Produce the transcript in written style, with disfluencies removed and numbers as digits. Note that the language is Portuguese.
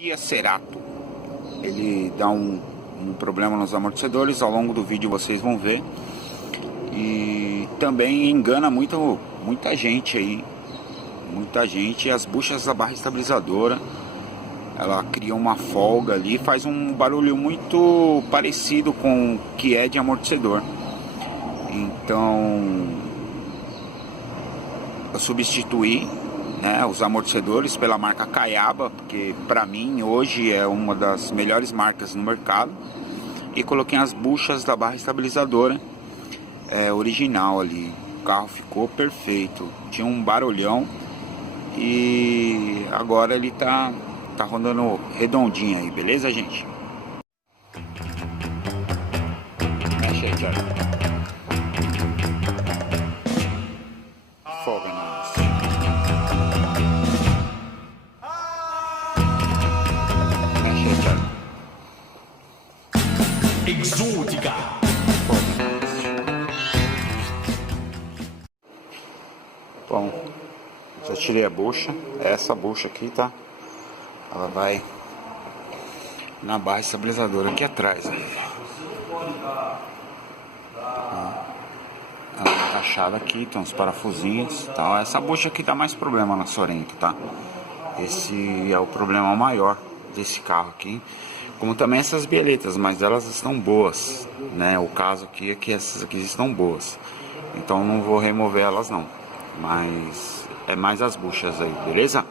E a Cerato, ele dá um problema nos amortecedores. Ao longo do vídeo vocês vão ver. E também engana muita gente aí. Muita gente. As buchas da barra estabilizadora, ela cria uma folga ali, faz um barulho muito parecido com o que é de amortecedor. Então eu substituí, né, os amortecedores pela marca Caiaba, porque para mim hoje é uma das melhores marcas no mercado, e coloquei as buchas da barra estabilizadora original ali. O carro ficou perfeito, tinha um barulhão e agora ele tá rodando redondinho aí, beleza, gente? Mexe aí, Thiago. Folga nós. Mexe aí, Thiago. Exótica. Bom, já tirei a bucha. Essa bucha aqui, tá? Ela vai na barra estabilizadora aqui atrás, né? Ela é encaixada aqui, tem uns parafusinhos, tal. Essa bucha aqui dá mais problema na Sorento, tá? Esse é o problema maior desse carro aqui. Como também essas bieletas, mas elas estão boas, né? O caso aqui é que essas aqui estão boas. Então não vou remover elas não. Mas é mais as buchas aí, beleza?